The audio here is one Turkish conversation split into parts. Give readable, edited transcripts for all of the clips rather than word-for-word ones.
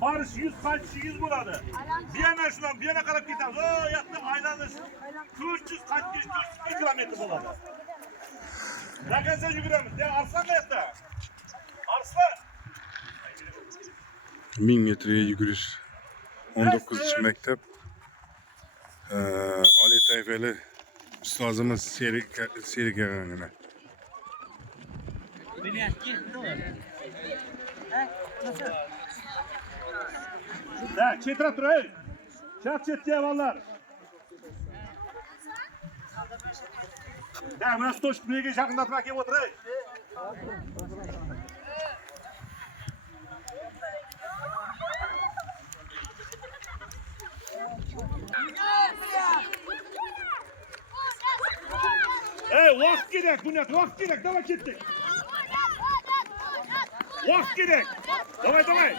Barış 100 kaç 100 buradı. Bir yana şuradan bir yana kadar gidiyoruz. Oo yattım aylanış. 400 kaç 400 kilometre buladı. Ne kadar yürüyoruz? Ya Arslan da yattı. Arslan. 1000 metreye yugurish 19 mektep. Ali tayfali ustozimiz Serik yag'angina. Ha, çetra turayın. Çet diyevallar. Ya, ben stoş bilgi yakındatmak gibi oturayım. Vakt gerek Bunyat, vakt gerek. Davay gittik. Vakt gerek. Davay.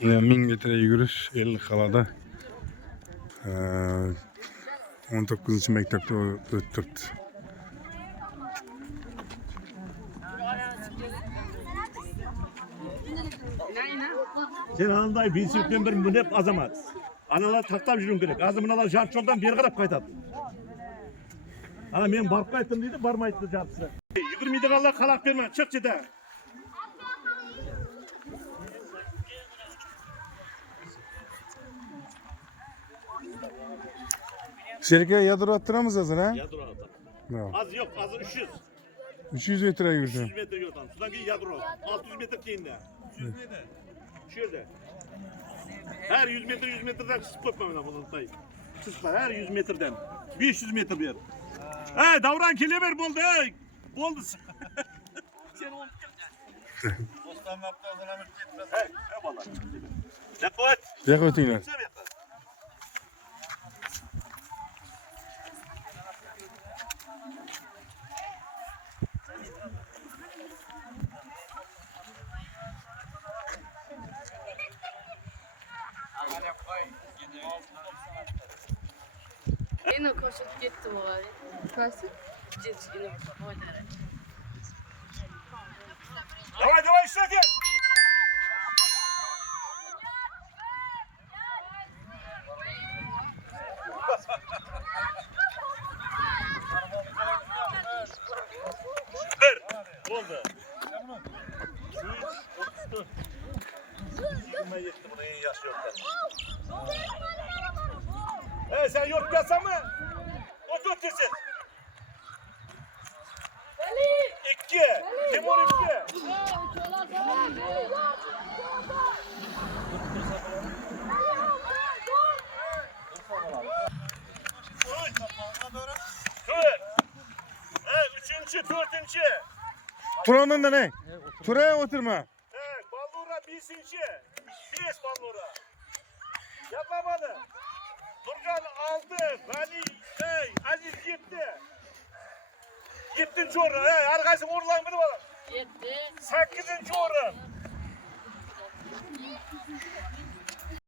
Yine 1000 metre yugurish 50 qalada 19 mektepte o'ttirdi. Sen anday bir sütten bir münep azamat. Analar taktap yürüm gerek. Azımınalar jart yoldan bir qarab qaytadi. Ana men barıp qaytdim deydi, barmaydı jartısı. 20 Allah qalaq berme, çık jeda. Serik'e yadro attıramiz hazır ha? Yadro atam. No. Az yok, az 300. 300 metre yurdu. 300 metre yoldan. Sudan keyin yadro. 600 metre keyinde. 100 metre. Şu yerde. Her 100 metreden çıkıp koyma bana bunu tay. Çıkma her 100 metreden. 500 metre bir. Hey davran keleber boldu hey. Boldu. Sen ol. Dostum yaptı o zaman gitmez. Hey, eyvallah. Ne koyt? Yak ötüyle. Yine koşup gitti bu arada. Nasıl? Yine oynar. Давай işlet. Oldu. 34. Yılma yetti buna en yaş yok. Sen yok gelsen mi? 34 desin. 2. Timur 2. Üçüncü, dördüncü. Turanın da ne? Turaya oturma. Ballura 5'inci. 5 ballura. Yapamadı. Turgan 6. Vali, Aziz 7. 7. orun. Arkadaşım orlan biri var. 7. 8. orun.